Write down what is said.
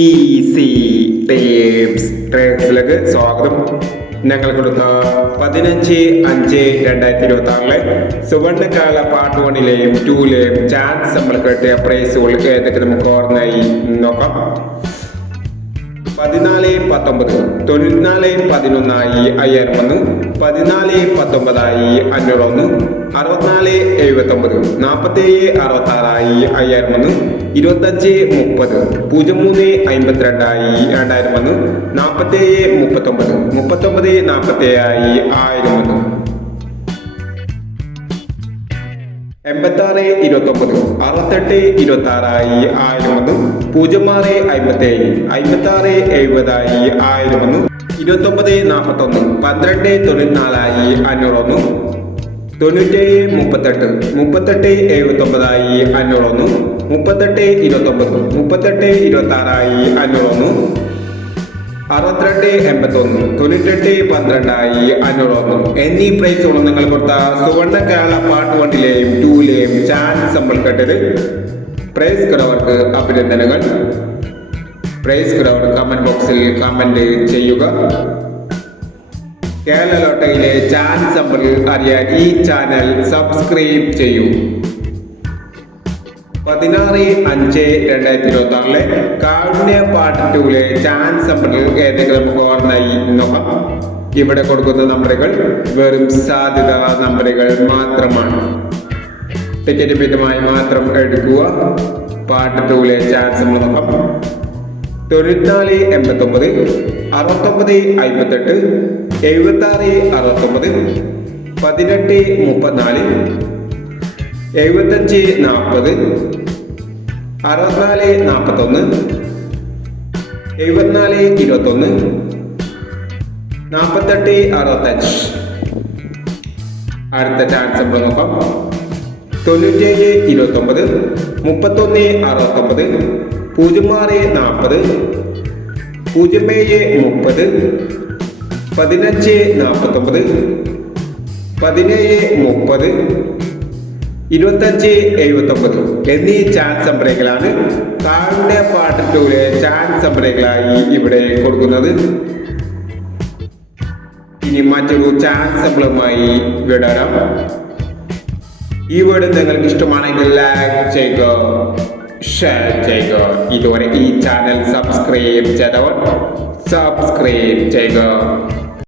Easy tips ട്രിക്സിലേക്ക് സ്വാഗതം. ഞങ്ങൾ കൊടുത്ത 15/5/2026 സുവർണകാല പാർട്ട് 1ലെയും 2ലെയും ചാൻസ് നമ്മൾ കിട്ടിയ പ്രൈസുകൾ ഏതൊക്കെ നമുക്ക് ഓർമ്മയായി നോക്കാം. 14-19 94-11 5001, 14-19 501, 64-79 47-66 5001, 25-30 03-52 2001, 47-39 39-47 1001, 86-29 68-26 1001, 06-57 56-70 1001, 29-41 12-94 501, 97-38 38-79 501, 38-29 38-26 501, 62-81 98-12 501 എന്നീ പ്രൈസുകൾ നിങ്ങൾ കൊടുത്ത സുവർണ കേരള പാർട്ട് 1ലെയും 2ലെയും ചാൻസ് നമ്മൾ കേട്ടത്. പ്രൈസ് കിടവർക്ക് അഭിനന്ദനങ്ങൾ. പ്രൈസ് കിടവർ കമന്റ് ബോക്സിൽ കമന്റ് ചെയ്യുക. കേരള ലോട്ടറിയിലെ ചാൻസ് നമ്മൾ അറിയാൻ ഈ ചാനൽ സബ്സ്ക്രൈബ് ചെയ്യൂ. 16-5-2026 കാരുണ്യ പാർട്ട് 2ലെ ചാൻസ് നമ്പറിൽ ഏതെങ്കിലും നമുക്ക് ഓർമ്മയായി നോക്കാം. ഇവിടെ കൊടുക്കുന്ന നമ്പറുകൾ വെറും സാധ്യത നമ്പറുകൾ മാത്രമാണ്. ടിക്കറ്റ് വിധമായി മാത്രം എടുക്കുക. പാർട്ട് 2ലെ ചാൻസ് നമ്മൾ നോക്കാം. 94-89 69-58 76-69 18-34 75-40 64-41 74-21 48-65. അടുത്ത ചാൻസ് നമ്മൾ നോക്കാം. 97-29 31-69 06-40 07-30 15-49 17-30 25-79 എന്നീ ചാൻസ് നമ്പറുകളാണ് കാരുണ്യ പാർട്ട് 2ലെ ചാൻസ് നമ്പറുകളായി ഇവിടെ കൊടുക്കുന്നത്. ഇനി മറ്റൊരു ചാൻസ് നമ്പറുമായി വിടാം. ഈ വീഡിയോ നിങ്ങൾക്ക് ഇഷ്ടമാണെങ്കിൽ ലൈക്ക് ചെയ്യുക, ഷെയർ ചെയ്യുക. ഇതുവരെ ഈ ചാനൽ സബ്സ്ക്രൈബ് ചെയ്തവർ സബ്സ്ക്രൈബ് ചെയ്യുക.